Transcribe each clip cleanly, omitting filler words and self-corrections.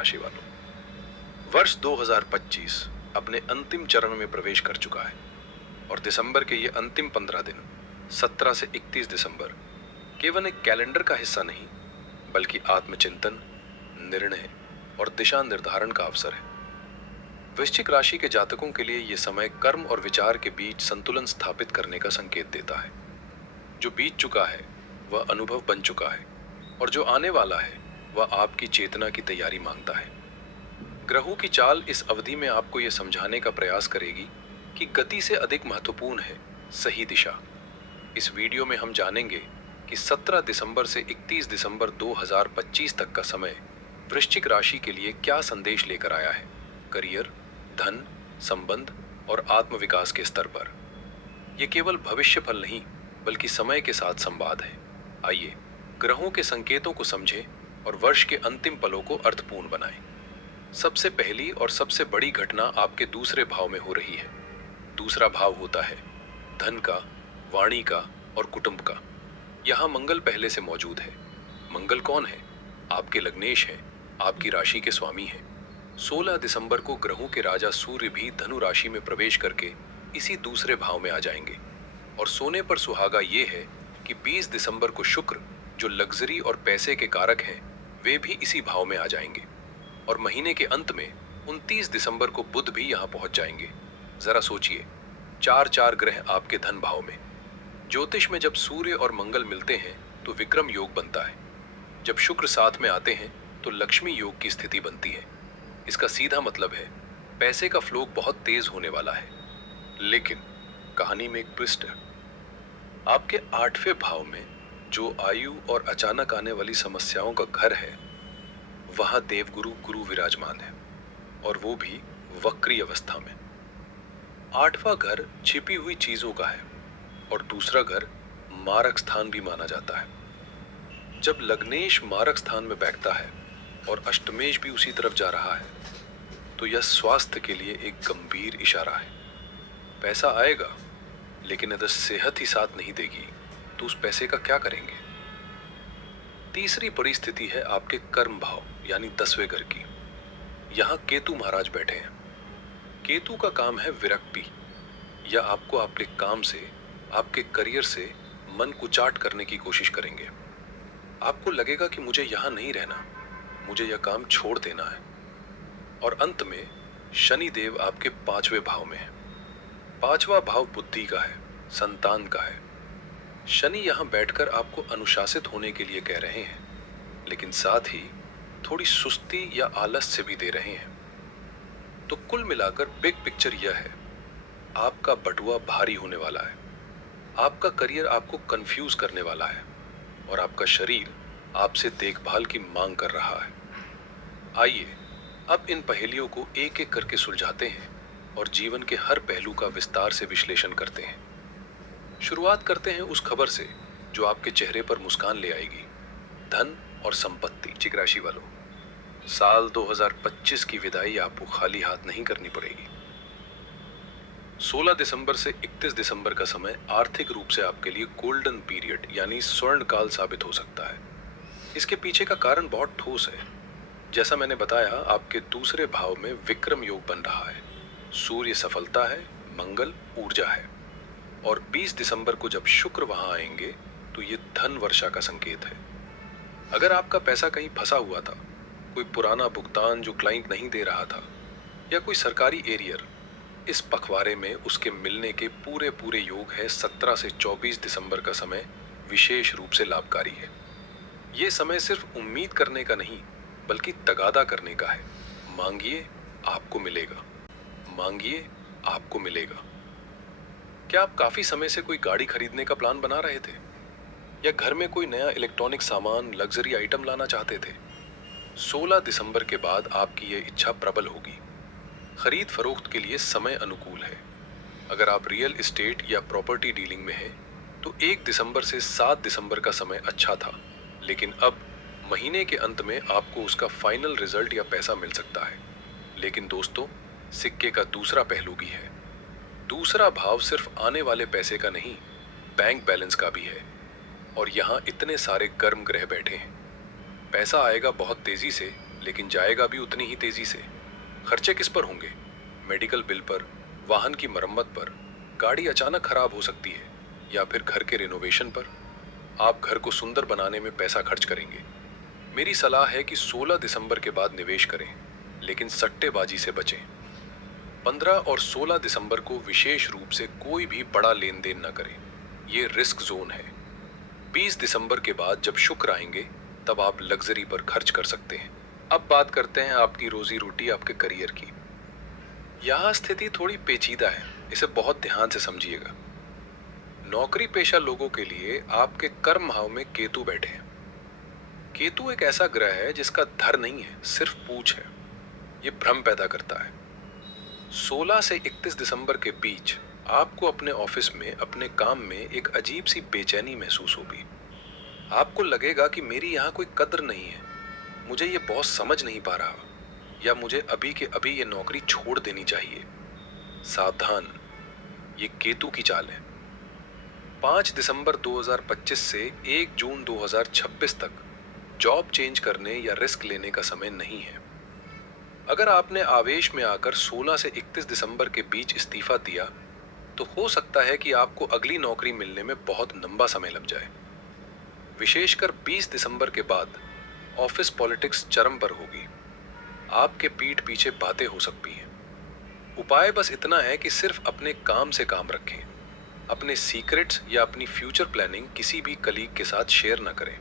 राशि वालों, वर्ष 2025 अपने अंतिम चरण में प्रवेश कर चुका है और दिसंबर के ये अंतिम 15 दिन 17 से 31 दिसंबर केवल एक कैलेंडर का हिस्सा नहीं बल्कि आत्मचिंतन, निर्णय और दिशा निर्धारण का अवसर है। वृश्चिक राशि के जातकों के लिए यह समय कर्म और विचार के बीच संतुलन स्थापित करने का संकेत देता है। जो बीत चुका है वह अनुभव बन चुका है और जो आने वाला है वह आपकी चेतना की तैयारी मांगता है। ग्रहों की चाल इस अवधि में आपको यह समझाने का प्रयास करेगी कि गति से अधिक महत्वपूर्ण है सही दिशा। इस वीडियो में हम जानेंगे कि 17 दिसंबर से 31 दिसंबर 2025 तक का समय वृश्चिक राशि के लिए क्या संदेश लेकर आया है, करियर, धन, संबंध और आत्मविकास के स्तर पर। यह केवल भविष्य फल नहीं बल्कि समय के साथ संवाद है। आइए ग्रहों के संकेतों को समझें और वर्ष के अंतिम पलों को अर्थपूर्ण बनाएं। सबसे पहली और सबसे बड़ी घटना आपके दूसरे भाव में हो रही है। दूसरा भाव होता है धन का, वाणी का और कुटुंब का। यहाँ मंगल पहले से मौजूद है। मंगल कौन है? आपके लग्नेश है, आपकी राशि के स्वामी है। 16 दिसंबर को ग्रहों के राजा सूर्य भी धनु राशि में प्रवेश करके इसी दूसरे भाव में आ जाएंगे। और सोने पर सुहागा ये है कि 20 दिसंबर को शुक्र, जो लग्जरी और पैसे के कारक हैं, वे भी इसी भाव में आ जाएंगे। और महीने के अंत में 29 दिसंबर को बुध भी यहाँ पहुंच जाएंगे। जरा सोचिए, 4 ग्रह आपके धन भाव में। ज्योतिष में जब सूर्य और मंगल मिलते हैं तो विक्रम योग बनता है। जब शुक्र साथ में आते हैं तो लक्ष्मी योग की स्थिति बनती है। इसका सीधा मतलब है पैसे का फ्लो बहुत तेज होने वाला है। लेकिन कहानी में एक ट्विस्ट है। आपके 8वें भाव में जो आयु और अचानक आने वाली समस्याओं का घर है, वहां देवगुरु गुरु विराजमान है और वो भी वक्री अवस्था में। 8वां घर छिपी हुई चीजों का है और दूसरा घर मारक स्थान भी माना जाता है। जब लग्नेश मारक स्थान में बैठता है और अष्टमेश भी उसी तरफ जा रहा है तो यह स्वास्थ्य के लिए एक गंभीर इशारा है। पैसा आएगा, लेकिन अगर सेहत ही साथ नहीं देगी तो उस पैसे का क्या करेंगे? तीसरी बड़ी स्थिति है आपके कर्म भाव यानी 10वें घर की। यहाँ केतु महाराज बैठे हैं। केतु का काम है विरक्ति, या आपको आपके काम से, आपके करियर से मन कुचाट करने की कोशिश करेंगे। आपको लगेगा कि मुझे यहाँ नहीं रहना, मुझे यह काम छोड़ देना है। और अंत में शनि देव आपके 5वें भाव में है। 5वां भाव बुद्धि का है, संतान का है। शनि यहाँ बैठकर आपको अनुशासित होने के लिए कह रहे हैं, लेकिन साथ ही थोड़ी सुस्ती या आलस्य भी दे रहे हैं। तो कुल मिलाकर बिग पिक्चर यह है, आपका बटुआ भारी होने वाला है। आपका करियर आपको कंफ्यूज करने वाला है और आपका शरीर आपसे देखभाल की मांग कर रहा है। आइए अब इन पहेलियों को एक एक करके सुलझाते हैं और जीवन के हर पहलू का विस्तार से विश्लेषण करते हैं। शुरुआत करते हैं उस खबर से जो आपके चेहरे पर मुस्कान ले आएगी, धन और संपत्ति। वृश्चिक राशि वालों, साल 2025 की विदाई आपको खाली हाथ नहीं करनी पड़ेगी। 16 दिसंबर से 31 दिसंबर का समय आर्थिक रूप से आपके लिए गोल्डन पीरियड यानी स्वर्ण काल साबित हो सकता है। इसके पीछे का कारण बहुत ठोस है। जैसा मैंने बताया, आपके दूसरे भाव में विक्रम योग बन रहा है। सूर्य सफलता है, मंगल ऊर्जा है। और 20 दिसंबर को जब शुक्र वहां आएंगे तो ये धन वर्षा का संकेत है। अगर आपका पैसा कहीं फंसा हुआ था, कोई पुराना भुगतान जो क्लाइंट नहीं दे रहा था, या कोई सरकारी एरियर, इस पखवाड़े में उसके मिलने के पूरे योग है। 17 से 24 दिसंबर का समय विशेष रूप से लाभकारी है। ये समय सिर्फ उम्मीद करने का नहीं बल्कि तगादा करने का है। मांगिए आपको मिलेगा, मांगिए आपको मिलेगा। क्या आप काफी समय से कोई गाड़ी खरीदने का प्लान बना रहे थे, या घर में कोई नया इलेक्ट्रॉनिक सामान, लग्जरी आइटम लाना चाहते थे? 16 दिसंबर के बाद आपकी यह इच्छा प्रबल होगी। खरीद फरोख्त के लिए समय अनुकूल है। अगर आप रियल एस्टेट या प्रॉपर्टी डीलिंग में हैं तो 1 दिसंबर से 7 दिसंबर का समय अच्छा था, लेकिन अब महीने के अंत में आपको उसका फाइनल रिजल्ट या पैसा मिल सकता है। लेकिन दोस्तों, सिक्के का दूसरा पहलू भी है। दूसरा भाव सिर्फ आने वाले पैसे का नहीं, बैंक बैलेंस का भी है। और यहाँ इतने सारे गर्म ग्रह बैठे हैं। पैसा आएगा बहुत तेजी से, लेकिन जाएगा भी उतनी ही तेजी से। खर्चे किस पर होंगे? मेडिकल बिल पर, वाहन की मरम्मत पर, गाड़ी अचानक खराब हो सकती है, या फिर घर के रिनोवेशन पर। आप घर को सुंदर बनाने में पैसा खर्च करेंगे। मेरी सलाह है कि 16 दिसंबर के बाद निवेश करें, लेकिन सट्टेबाजी से बचें। 15 और 16 दिसंबर को विशेष रूप से कोई भी बड़ा लेन देन न करें। ये रिस्क जोन है। 20 दिसंबर के बाद जब शुक्र आएंगे, तब आप लग्जरी पर खर्च कर सकते हैं। अब बात करते हैं आपकी रोजी रोटी, आपके करियर की। यहाँ स्थिति थोड़ी पेचीदा है, इसे बहुत ध्यान से समझिएगा। नौकरी पेशा लोगों के लिए आपके कर्म भाव में केतु बैठे हैं। केतु एक ऐसा ग्रह है जिसका धर नहीं है, सिर्फ पूछ है। ये भ्रम पैदा करता है। 16 से 31 दिसंबर के बीच आपको अपने ऑफिस में, अपने काम में एक अजीब सी बेचैनी महसूस होगी। आपको लगेगा कि मेरी यहाँ कोई कद्र नहीं है, मुझे ये बॉस समझ नहीं पा रहा, या मुझे अभी के अभी ये नौकरी छोड़ देनी चाहिए। सावधान, ये केतु की चाल है। 5 दिसंबर 2025 से 1 जून 2026 तक जॉब चेंज करने या रिस्क लेने का समय नहीं है। अगर आपने आवेश में आकर 16 से 31 दिसंबर के बीच इस्तीफा दिया, तो हो सकता है कि आपको अगली नौकरी मिलने में बहुत लंबा समय लग जाए। विशेषकर 20 दिसंबर के बाद ऑफिस पॉलिटिक्स चरम पर होगी। आपके पीठ पीछे बातें हो सकती हैं। उपाय बस इतना है कि सिर्फ अपने काम से काम रखें। अपने सीक्रेट्स या अपनी फ्यूचर प्लानिंग किसी भी कलीग के साथ शेयर न करें।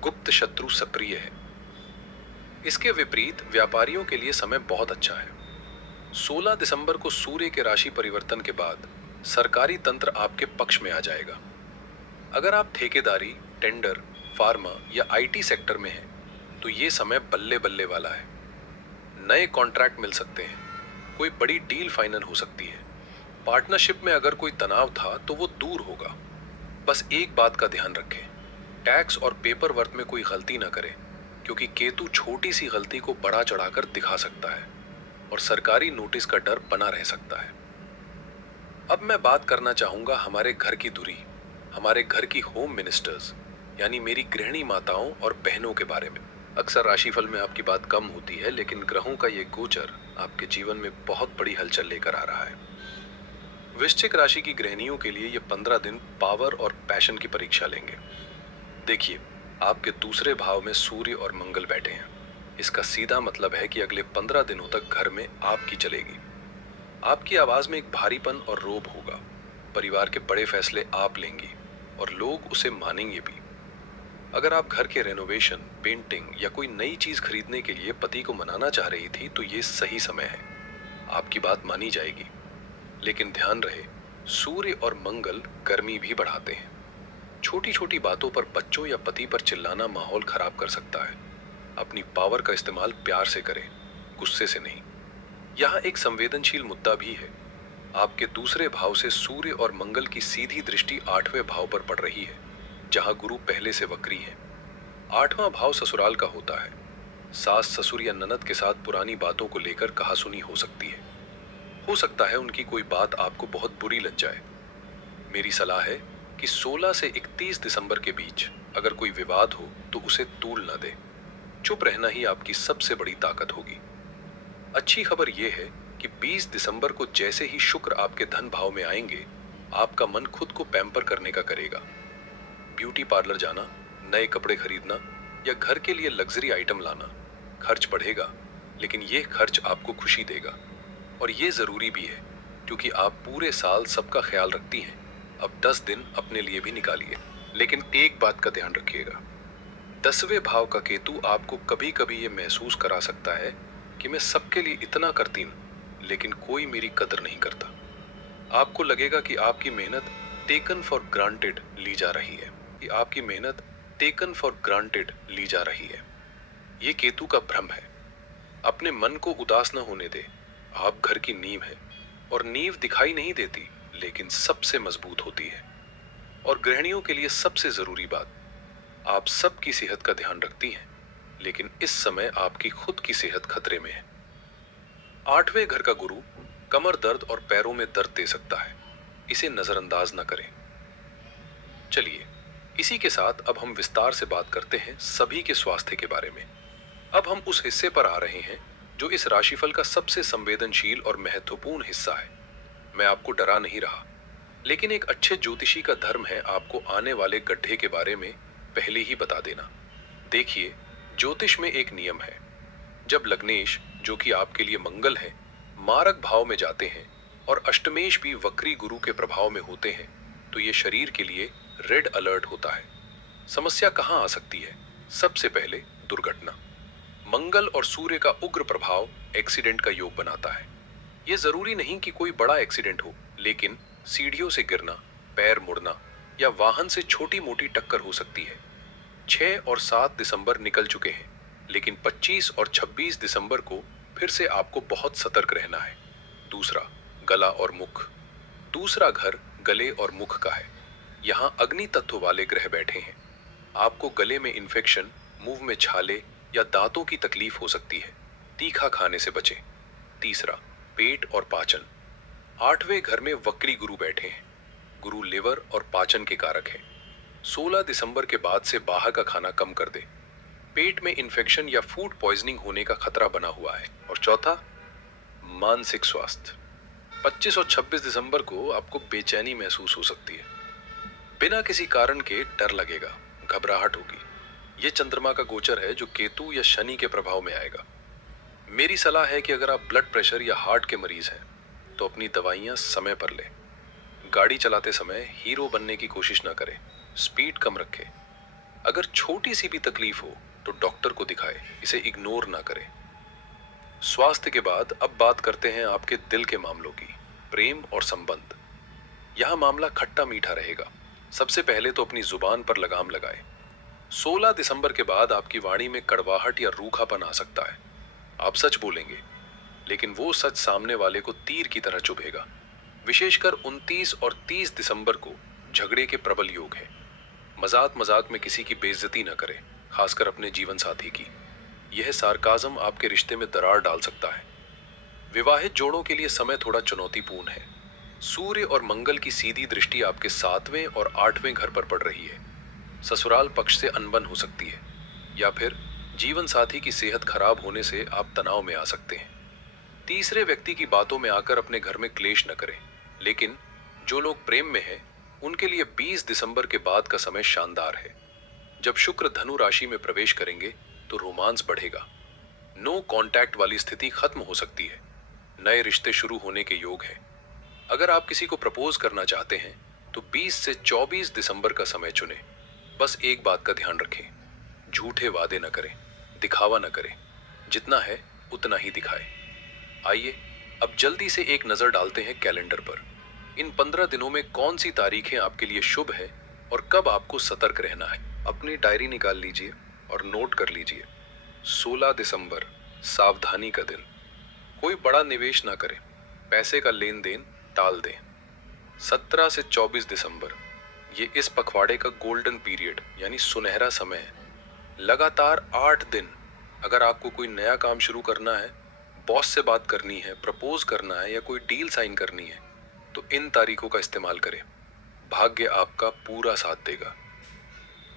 गुप्त शत्रु सक्रिय है। इसके विपरीत व्यापारियों के लिए समय बहुत अच्छा है। 16 दिसंबर को सूर्य के राशि परिवर्तन के बाद सरकारी तंत्र आपके पक्ष में आ जाएगा। अगर आप ठेकेदारी, टेंडर, फार्मा या आईटी सेक्टर में हैं, तो ये समय बल्ले बल्ले वाला है। नए कॉन्ट्रैक्ट मिल सकते हैं, कोई बड़ी डील फाइनल हो सकती है। पार्टनरशिप में अगर कोई तनाव था तो वो दूर होगा। बस एक बात का ध्यान रखें, टैक्स और पेपर वर्क में कोई गलती ना करें, क्योंकि केतु छोटी सी गलती को बड़ा चढ़ाकर दिखा सकता है और सरकारी नोटिस का डर बना रह सकता है। अब मैं बात करना चाहूंगा हमारे घर की धुरी, हमारे घर की होम मिनिस्टर्स, यानी मेरी गृहिणी माताओं और बहनों के बारे में। अक्सर राशिफल में आपकी बात कम होती है, लेकिन ग्रहों का ये गोचर आपके जीवन में बहुत बड़ी हलचल लेकर आ रहा है। वृश्चिक राशि की गृहिणियों के लिए ये 15 दिन पावर और पैशन की परीक्षा लेंगे। देखिए, आपके दूसरे भाव में सूर्य और मंगल बैठे हैं। इसका सीधा मतलब है कि अगले 15 दिनों तक घर में आपकी चलेगी। आपकी आवाज में एक भारीपन और रोब होगा। परिवार के बड़े फैसले आप लेंगी और लोग उसे मानेंगे भी। अगर आप घर के रेनोवेशन, पेंटिंग या कोई नई चीज खरीदने के लिए पति को मनाना चाह रही थी, तो ये सही समय है। आपकी बात मानी जाएगी। लेकिन ध्यान रहे, सूर्य और मंगल गर्मी भी बढ़ाते हैं। छोटी छोटी बातों पर बच्चों या पति पर चिल्लाना माहौल खराब कर सकता है। अपनी पावर का इस्तेमाल प्यार से करें, गुस्से से नहीं। यहाँ एक संवेदनशील मुद्दा भी है। आपके दूसरे भाव से सूर्य और मंगल की सीधी दृष्टि 8वें भाव पर पड़ रही है, जहां गुरु पहले से वक्री है। 8वां भाव ससुराल का होता है। सास, ससुर या ननद के साथ पुरानी बातों को लेकर कहासुनी हो सकती है। हो सकता है उनकी कोई बात आपको बहुत बुरी लग जाए। मेरी सलाह है कि 16 से 31 दिसंबर के बीच अगर कोई विवाद हो तो उसे तूल न दे। चुप रहना ही आपकी सबसे बड़ी ताकत होगी। अच्छी खबर यह है कि 20 दिसंबर को जैसे ही शुक्र आपके धन भाव में आएंगे, आपका मन खुद को पैम्पर करने का करेगा। ब्यूटी पार्लर जाना, नए कपड़े खरीदना या घर के लिए लग्जरी आइटम लाना। खर्च बढ़ेगा, लेकिन यह खर्च आपको खुशी देगा। और ये जरूरी भी है, क्योंकि आप पूरे साल सबका ख्याल रखती हैं। अब 10 दिन अपने लिए भी निकालिए। लेकिन एक बात का ध्यान रखिएगा, 10वें भाव का केतु आपको कभी कभी ये महसूस करा सकता है कि मैं सबके लिए इतना करती हूँ, लेकिन कोई मेरी कदर नहीं करता। आपको लगेगा कि आपकी मेहनत टेकन फॉर ग्रांटेड ली जा रही है, कि आपकी मेहनत टेकन फॉर ग्रांटेड ली जा रही है। ये केतु का भ्रम है। अपने मन को उदास न होने दे। आप घर की नींव है, और नींव दिखाई नहीं देती, लेकिन सबसे मजबूत होती है। और गृहिणियों के लिए सबसे जरूरी बात, आप सबकी सेहत का ध्यान रखती हैं, लेकिन इस समय आपकी खुद की सेहत खतरे में है। 8वें घर का गुरु कमर दर्द और पैरों में दर्द दे सकता है, इसे नजरअंदाज न करें। चलिए, इसी के साथ अब हम विस्तार से बात करते हैं सभी के स्वास्थ्य के बारे में। अब हम उस हिस्से पर आ रहे हैं जो इस राशिफल का सबसे संवेदनशील और महत्वपूर्ण हिस्सा है। मैं आपको डरा नहीं रहा, लेकिन एक अच्छे ज्योतिषी का धर्म है आपको आने वाले गड्ढे के बारे में पहले ही बता देना। देखिए, ज्योतिष में एक नियम है। जब लग्नेश, जो कि आपके लिए मंगल है, मारक भाव में जाते हैं और अष्टमेश भी वक्री गुरु के प्रभाव में होते हैं, तो ये शरीर के लिए रेड अलर्ट होता है। समस्या कहाँ आ सकती है? सबसे पहले दुर्घटना। मंगल और सूर्य का उग्र प्रभाव एक्सीडेंट का योग बनाता है। ये जरूरी नहीं कि कोई बड़ा एक्सीडेंट हो, लेकिन सीढ़ियों से गिरना, पैर मुड़ना या वाहन से छोटी मोटी टक्कर हो सकती है। 6 और 7 दिसंबर निकल चुके हैं, लेकिन 25 और 26 दिसंबर को फिर से आपको बहुत सतर्क रहना है। दूसरा, गला और मुख। दूसरा घर गले और मुख का है। यहाँ अग्नि तत्व वाले ग्रह बैठे हैं। आपको गले में इन्फेक्शन, मुंह में छाले या दांतों की तकलीफ हो सकती है। तीखा खाने से बचें। तीसरा, पेट और पाचन। 8वें घर में वक्री गुरु बैठे हैं। गुरु लिवर और पाचन के कारक हैं। 16 दिसंबर के बाद से बाहर का खाना कम कर दे। पेट में इन्फेक्शन या फूड पॉइजनिंग होने का खतरा बना हुआ है। और चौथा, मानसिक स्वास्थ्य। 25 और 26 दिसंबर को आपको बेचैनी महसूस हो सकती है। बिना किसी कारण के डर लगेगा, घबराहट होगी। ये चंद्रमा का गोचर है जो केतु या शनि के प्रभाव में आएगा। मेरी सलाह है कि अगर आप ब्लड प्रेशर या हार्ट के मरीज हैं, तो अपनी दवाइयां समय पर लें। गाड़ी चलाते समय हीरो बनने की कोशिश ना करें, स्पीड कम रखें। अगर छोटी सी भी तकलीफ हो तो डॉक्टर को दिखाएं, इसे इग्नोर ना करें। स्वास्थ्य के बाद अब बात करते हैं आपके दिल के मामलों की, प्रेम और संबंध। यह मामला खट्टा मीठा रहेगा। सबसे पहले तो अपनी जुबान पर लगाम लगाएं। 16 दिसंबर के बाद आपकी वाणी में कड़वाहट या रूखापन आ सकता है। आप सच बोलेंगे, लेकिन वो सच सामने वाले को तीर की तरह चुभेगा। विशेषकर 29 और 30 दिसंबर को झगड़े के प्रबल योग है। मजाक मजाक में किसी की बेइज्जती न करें, खासकर अपने जीवन साथी की। यह सार्काज्म आपके रिश्ते में दरार डाल सकता है। विवाहित जोड़ों के लिए समय थोड़ा चुनौतीपूर्ण है। सूर्य और मंगल की सीधी दृष्टि आपके 7वें और 8वें घर पर पड़ रही है। ससुराल पक्ष से अनबन हो सकती है, या फिर जीवन साथी की सेहत खराब होने से आप तनाव में आ सकते हैं। तीसरे व्यक्ति की बातों में आकर अपने घर में क्लेश न करें। लेकिन जो लोग प्रेम में हैं, उनके लिए 20 दिसंबर के बाद का समय शानदार है। जब शुक्र धनु राशि में प्रवेश करेंगे तो रोमांस बढ़ेगा। नो कांटेक्ट वाली स्थिति खत्म हो सकती है। नए रिश्ते शुरू होने के योग है। अगर आप किसी को प्रपोज करना चाहते हैं तो 20 से 24 दिसंबर का समय चुनें। बस एक बात का ध्यान रखें, झूठे वादे न करें, दिखावा न करें। जितना है उतना ही दिखाएं। आइए अब जल्दी से एक नजर डालते हैं कैलेंडर पर। इन 15 दिनों में कौन सी तारीखें आपके लिए शुभ है और कब आपको सतर्क रहना है। अपनी डायरी निकाल लीजिए और नोट कर लीजिए। 16 दिसंबर, सावधानी का दिन। कोई बड़ा निवेश ना करें, पैसे का लेन देन टाल दें। 17 से 24 दिसंबर, ये इस पखवाड़े का गोल्डन पीरियड यानी सुनहरा समय है। लगातार 8 दिन अगर आपको कोई नया काम शुरू करना है, बॉस से बात करनी है, प्रपोज करना है या कोई डील साइन करनी है, तो इन तारीखों का इस्तेमाल करें। भाग्य आपका पूरा साथ देगा।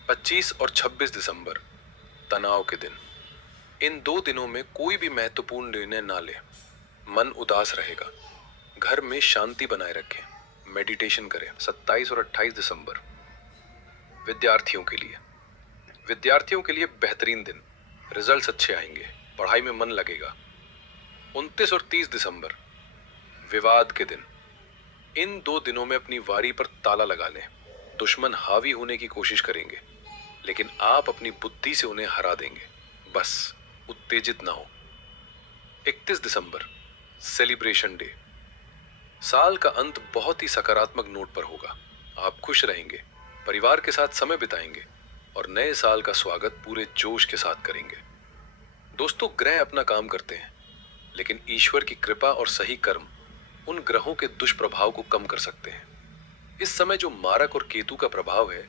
25 और 26 दिसंबर, तनाव के दिन। इन 2 दिनों में कोई भी महत्वपूर्ण निर्णय ना लें। मन उदास रहेगा। घर में शांति बनाए रखें, मेडिटेशन करें। 27 और 28 दिसंबर, विद्यार्थियों के लिए। विद्यार्थियों के लिए बेहतरीन दिन। रिजल्ट्स अच्छे आएंगे, पढ़ाई में मन लगेगा। 29 और 30 दिसंबर, विवाद के दिन। इन 2 दिनों में अपनी वारी पर ताला लगा लें। दुश्मन हावी होने की कोशिश करेंगे, लेकिन आप अपनी बुद्धि से उन्हें हरा देंगे। बस उत्तेजित ना हो। 31 दिसंबर, सेलिब्रेशन डे। साल का अंत बहुत ही सकारात्मक नोट पर होगा। आप खुश रहेंगे, परिवार के साथ समय बिताएंगे और नए साल का स्वागत पूरे जोश के साथ करेंगे। दोस्तों, ग्रह अपना काम करते हैं, लेकिन ईश्वर की कृपा और सही कर्म उन ग्रहों के दुष्प्रभाव को कम कर सकते हैं। इस समय जो मारक और केतु का प्रभाव है,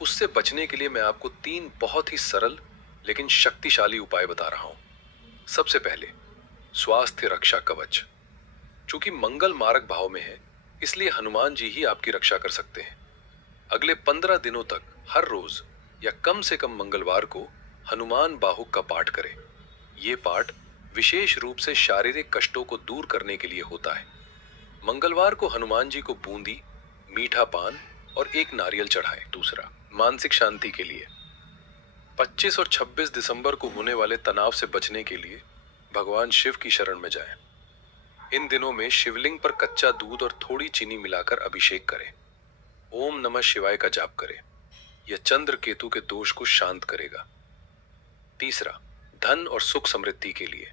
उससे बचने के लिए मैं आपको 3 बहुत ही सरल लेकिन शक्तिशाली उपाय बता रहा हूं। सबसे पहले, स्वास्थ्य रक्षा कवच। चूंकि मंगल मारक भाव में है, इसलिए हनुमान जी ही आपकी रक्षा कर सकते हैं। अगले 15 दिनों तक हर रोज या कम से कम मंगलवार को हनुमान बाहुक का पाठ करें। ये पाठ विशेष रूप से शारीरिक कष्टों को दूर करने के लिए होता है। मंगलवार को हनुमान जी को बूंदी, मीठा पान और एक नारियल चढ़ाएं। दूसरा, मानसिक शांति के लिए 25 और 26 दिसंबर को होने वाले तनाव से बचने के लिए भगवान शिव की शरण में जाएं। इन दिनों में शिवलिंग पर कच्चा दूध और थोड़ी चीनी मिलाकर अभिषेक करें। ओम नमः शिवाय का जाप करें। यह चंद्र केतु के दोष को शांत करेगा। तीसरा, धन और सुख समृद्धि के लिए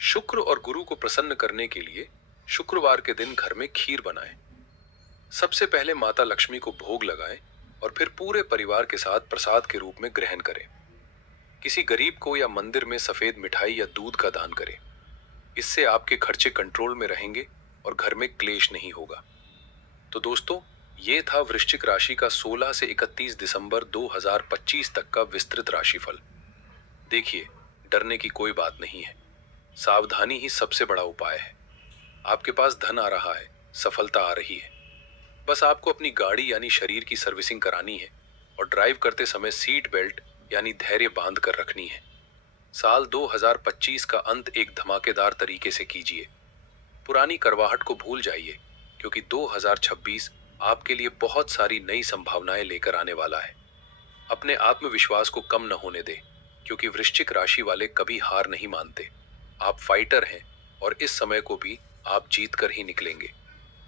शुक्र और गुरु को प्रसन्न करने के लिए शुक्रवार के दिन घर में खीर बनाएं। सबसे पहले माता लक्ष्मी को भोग लगाएं और फिर पूरे परिवार के साथ प्रसाद के रूप में ग्रहण करें। किसी गरीब को या मंदिर में सफेद मिठाई या दूध का दान करें। इससे आपके खर्चे कंट्रोल में रहेंगे और घर में क्लेश नहीं होगा। तो दोस्तों, ये था वृश्चिक राशि का 16 से 31 दिसंबर 2025 तक का विस्तृत राशिफल। देखिए, डरने की कोई बात नहीं है। सावधानी ही सबसे बड़ा उपाय है। आपके पास धन आ रहा है, सफलता आ रही है। बस आपको अपनी गाड़ी यानी शरीर की सर्विसिंग करानी है और ड्राइव करते समय सीट बेल्ट यानी धैर्य बांध कर रखनी है। साल 2025 का अंत एक धमाकेदार तरीके से कीजिए। पुरानी करवाहट को भूल जाइए, क्योंकि 2026 आपके लिए बहुत सारी नई संभावनाएं लेकर आने वाला है। अपने आत्मविश्वास को कम न होने दें, क्योंकि वृश्चिक राशि वाले कभी हार नहीं मानते। आप फाइटर हैं और इस समय को भी आप जीत कर ही निकलेंगे।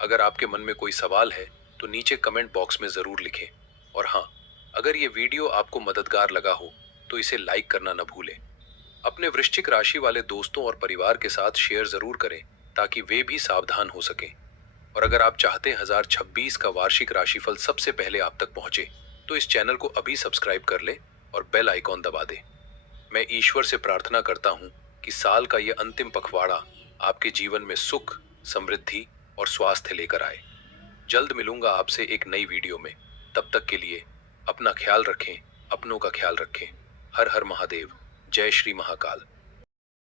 अगर आपके मन में कोई सवाल है तो नीचे कमेंट बॉक्स में जरूर लिखें। और हाँ, अगर ये वीडियो आपको मददगार लगा हो तो इसे लाइक करना न भूलें। अपने वृश्चिक राशि वाले दोस्तों और परिवार के साथ शेयर जरूर करें, ताकि वे भी सावधान हो सकें। और अगर आप चाहते हैं 2026 का वार्षिक राशिफल सबसे पहले आप तक पहुंचे, तो इस चैनल को अभी सब्सक्राइब कर ले और बेल आइकॉन दबा दें। मैं ईश्वर से प्रार्थना करता हूं कि साल का यह अंतिम पखवाड़ा आपके जीवन में सुख, समृद्धि और स्वास्थ्य लेकर आए। जल्द मिलूंगा आपसे एक नई वीडियो में। तब तक के लिए अपना ख्याल रखें, अपनों का ख्याल रखें। हर हर महादेव। जय श्री महाकाल।